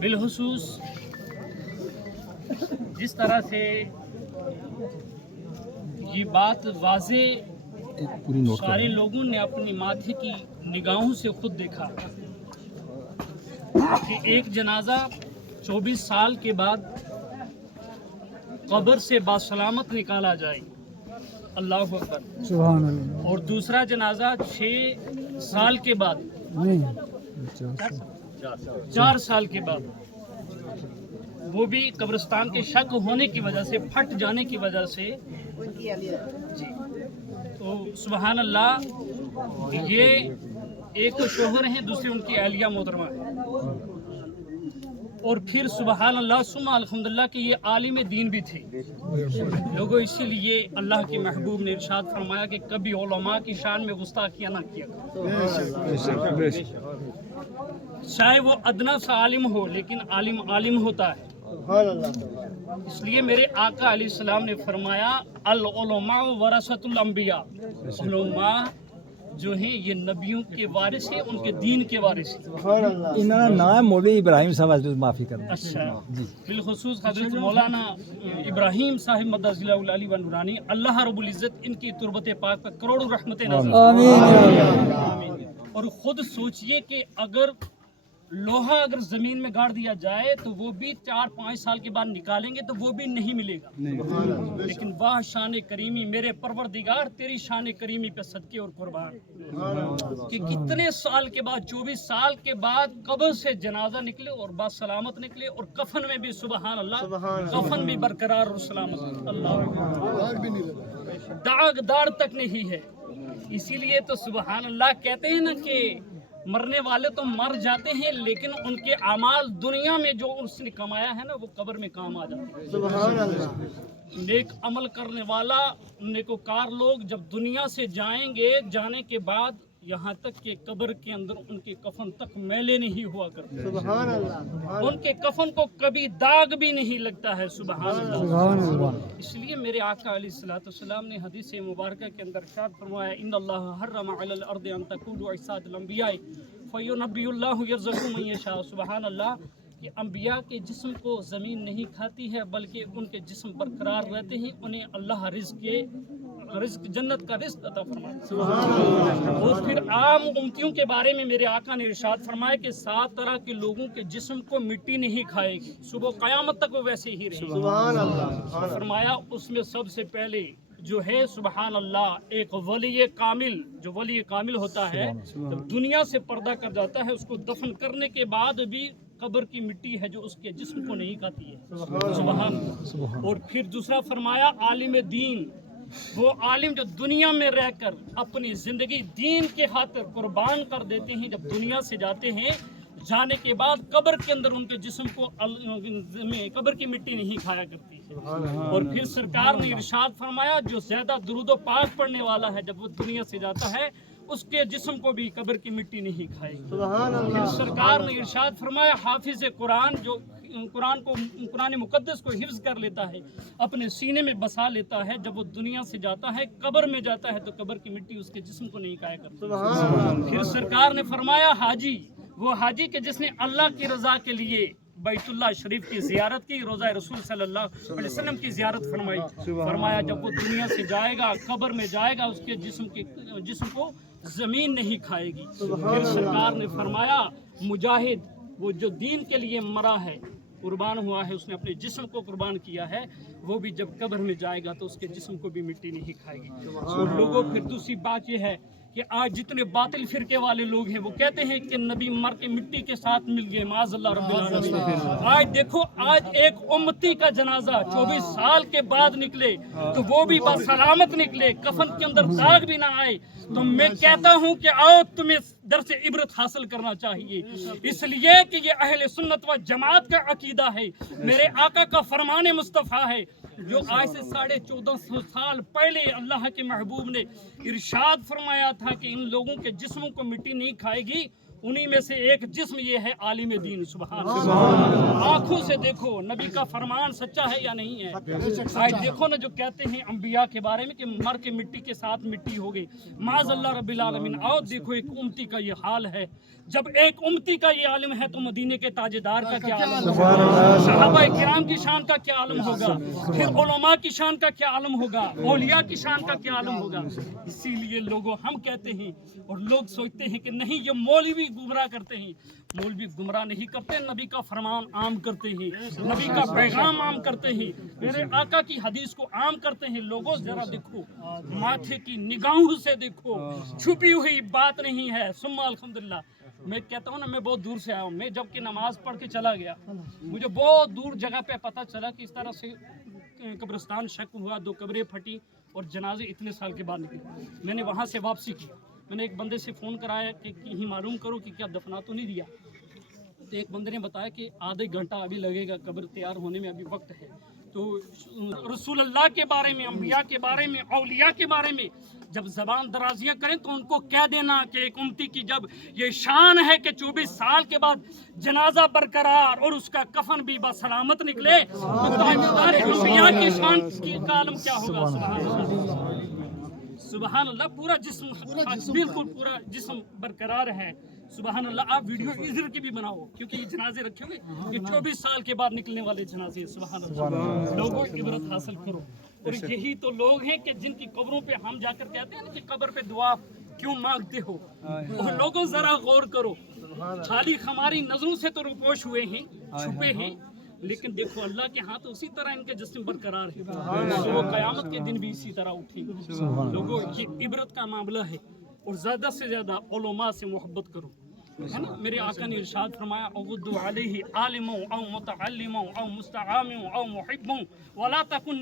बिलखुसूस जिस तरह से ये बात वाज़े सारे लोगों ने अपनी माथे की निगाहों से खुद देखा कि एक जनाजा 24 साल के बाद कब्र से बासलामत निकाला जाए, अल्लाह अकबर, सुभान अल्लाह। और दूसरा जनाजा 6 साल के बाद, नहीं 4 साल के बाद, वो भी कब्रिस्तान के शक होने की वजह से, फट जाने की वजह से जी। तो सुभान अल्लाह, ये एक तो शोहर हैं, दूसरी उनकी अहलिया मोहतरमा है, और फिर सुभान अल्लाह सुम्मा अल्हम्दुलिल्लाह कि ये आलिम दीन भी थे लोगों। इसीलिए अल्लाह के महबूब ने इरशाद फरमाया कि कभी उलमा की शान में गुस्ताखियाँ ना किया, चाहे वो अदना सा आलिम हो, लेकिन आलिम आलिम होता है। इसलिए मेरे आका अलैहिस्सलाम ने फरमाया अल उलमा वरसतुल अंबिया, उलमा जो हैं ये नबियों के वारिस हैं, उनके दीन के वारिस हैं। इनका नाम मौलवी इब्राहिम साहब, माफ़ी करना। अच्छा, बिलखुसूस हज़रत मौलाना इब्राहिम साहिब मद्दज़िल्लाहुल अली व नूरानी, अल्लाह रब्बुल इज़्ज़त इनकी तुरबत पाक पर करोड़ों रहमतें नाज़िल। आमीन। और ख़ुद सोचिए कि अगर लोहा अगर ज़मीन में गाड़ दिया जाए तो वो भी 4-5 साल के बाद निकालेंगे तो वो भी नहीं मिलेगा, लेकिन वाह शान करीमी, मेरे परवरदिगार तेरी शान करीमी पे सदके और कुर्बान कि कितने साल के बाद, 24 साल के बाद कब्र से जनाजा निकले और बात सलामत निकले, और कफन में भी सुबहान अल्लाह, कफन भी बरकरार और सलामत, अल्लाह, दाग दाड़ तक नहीं है। इसीलिए तो सुबहान अल्लाह कहते हैं ना कि मरने वाले तो मर जाते हैं, लेकिन उनके अमाल दुनिया में जो उसने कमाया है ना, वो कब्र में काम आ जाते हैं। सुभान अल्लाह। नेक अमल करने वाला, नेकोकार लोग जब दुनिया से जाएंगे, जाने के बाद यहाँ तक कि कब्र के अंदर उनके कफन तक मैले नहीं हुआ करते। सुभान अल्लाह। उनके कफन को कभी दाग भी नहीं लगता है। सुभान अल्लाह। इसलिए मेरे आका अलैहिस्सलाम ने हदीस मुबारक के अंदर इरशाद फरमाया इन्नल्लाह हर्रम अलल अर्दि अन तकूलु अजसादुल अंबिया फयुनब्बियुल्लाहु यरज़ुक़ु मन यशा। सुभान अल्लाह कि अंबिया के जिस्म को ज़मीन नहीं खाती है, बल्कि उनके जिस्म बरकरार रहते हैं, उन्हें अल्लाह रिज़्क़ जन्नत का रिज़्क़ अता फरमाता है। और फिर आम उम्मतियों के बारे में मेरे आका ने इरशाद फरमाया कि 7 तरह के लोगों के जिस्म को मिट्टी नहीं खाएगी, सुबह क़यामत तक वो वैसे ही रहेंगे। सुभान अल्लाह। फरमाया उसमें सबसे पहले जो है सुबहान अल्लाह, एक वली कामिल, जो वली कामिल होता है जब दुनिया से पर्दा कर जाता है, उसको दफन करने के बाद भी कब्र की मिट्टी है जो उसके जिस्म को नहीं खाती है। सुबहान। और फिर दूसरा फरमाया आलिम दीन, वो आलिम जो दुनिया में रहकर अपनी जिंदगी दीन के खातिर कुर्बान कर देते हैं, जब दुनिया से जाते हैं, जाने के बाद कब्र के अंदर उनके जिस्म को कब्र की मिट्टी नहीं खाया करती है। और फिर सरकार ने इरशाद फरमाया जो ज्यादा दुरूद पाक पढ़ने वाला है, जब वो दुनिया से जाता है, उसके जिस्म को भी कब्र की मिट्टी नहीं खाएगी। फिर सरकार ने इरशाद फरमाया हाफिज कुरान, जो कुरान मुकद्दस को हिफ्ज कर लेता है, अपने सीने में बसा लेता है, जब वो दुनिया से जाता है, कब्र में जाता है, तो कब्र की मिट्टी उसके जिस्म को नहीं खाया करती। फिर सरकार ने फरमाया हाजी, वो हाजी के जिसने अल्लाह की रजा के लिए बैतुल्लाह शरीफ की ज़ियारत की, रोज़ा रसूल सल्लल्लाहु अलैहि वसल्लम की ज़ियारत फरमाई। फरमाया जब वो दुनिया से जाएगा, कब्र में जाएगा, उसके जिस्म को ज़मीन नहीं खाएगी। फिर सरकार ने फरमाया मुजाहिद, वो जो दीन के लिए मरा है, कुर्बान हुआ है, उसने अपने जिस्म को कुर्बान किया है, वो भी जब कब्र में जाएगा तो उसके जिस्म को भी मिट्टी नहीं खाएगी। और लोगों, फिर दूसरी बात ये है कि आज जितने बातिल फिरके वाले लोग हैं, वो कहते हैं कि नबी मर के मिट्टी के साथ मिल गए, माज़अल्लाह रब्बिल आलमीन। आज देखो, आज एक उम्मती का जनाजा 24 साल के बाद निकले, तो वो भी सलामत निकले, कफन के अंदर दाग भी ना आए, तो मैं कहता हूँ कि आओ तुम्हें दर से इबरत हासिल करना चाहिए, इसलिए कि ये अहले सुन्नत व जमात का अकीदा है, मेरे आका का फरमान मुस्तफ़ा है, जो आज से 1450 साल पहले अल्लाह के महबूब ने इरशाद फरमाया था कि इन लोगों के जिस्मों को मिट्टी नहीं खाएगी, उन्हीं में से एक जिस्म ये है आलिम दीन। सुभान अल्लाह। आंखों से देखो नबी का फरमान सच्चा है या नहीं है। आज देखो ना जो कहते हैं अंबिया के बारे में कि मर के मिट्टी के साथ मिट्टी हो गई, माज़अल्लाह रब्बिल आलमीन। आओ देखो एक उम्मती का ये हाल है। जब एक उम्मती का ये आलम है तो मदीने के ताजेदार का क्या आलम होगा, सहाबा किराम की शान का क्या आलम होगा, फिर उलमा की शान का क्या आलम होगा, औलिया की शान का क्या आलम होगा। इसीलिए लोगों हम कहते हैं और लोग सोचते हैं कि नहीं ये मौलवी गुमराह करते हैं। मौलवी गुमराह नहीं करते, नबी का फरमान आम करते हैं, नबी का पैगाम आम करते हैं, मेरे आका की हदीस को आम करते हैं। लोगों जरा देखो, माथे की निगाहों से देखो, छुपी हुई बात नहीं है। सुम्मा अल्हम्दुलिल्लाह। मैं कहता हूँ ना, मैं बहुत दूर से आया हूँ। मैं जब कि नमाज पढ़ के चला गया, मुझे बहुत दूर जगह पे पता चला कि इस तरह से कब्रिस्तान शक हुआ, 2 कब्रें फटी और जनाजे इतने साल के बाद निकले। मैंने वहाँ से वापसी की। मैंने एक बंदे से फ़ोन कराया कि कहीं मालूम करो कि क्या दफना तो नहीं दिया। तो एक बंदे ने बताया कि आधे घंटा अभी लगेगा, कब्र तैयार होने में अभी वक्त है। तो रसूल अल्लाह के बारे में, अंबिया के बारे में, औलिया के बारे में जब ज़बान दराजियाँ करें तो उनको कह देना कि एक उम्मती की जब ये शान है कि 24 साल के बाद जनाजा बरकरार और उसका कफन भी बसलामत निकले, तो ताजदार अंबिया की शान की का आलम क्या होगा। सुभान अल्लाह, सुभान अल्लाह। पूरा जिस्म बिल्कुल पूरा जिस्म बरकरार है। सुभान अल्लाह। आप वीडियो इधर की भी बनाओ क्योंकि ये जनाजे रखे हुए ये 24 साल के बाद निकलने वाले जनाजे। सुभान अल्लाह। लोगों इबरत हासिल करो। और यही तो लोग हैं कि जिनकी कब्रों पे हम जाकर कहते हैं ना कि कब्र पे दुआ क्यों मांगते हो। और लोगों जरा गौर करो, खाली हमारी नजरों से तो रुपोश हुए हैं, छुपे हैं, लेकिन देखो अल्लाह के हाथ उसी तरह इनके जिस्म बरकरार है। तो वो क़यामत के दिन भी इसी तरह उठेंगे। लोगों ये इबरत का मामला है। और ज़्यादा से ज़्यादा उलमा से मोहब्बत करो, है ना। मेरे आका ने इरशाद फरमाया, अगुद्दु अलैहि आलिमो औ मुतअल्लिमो औ मुस्तआमिो औ मुहिब्बो वला तकुन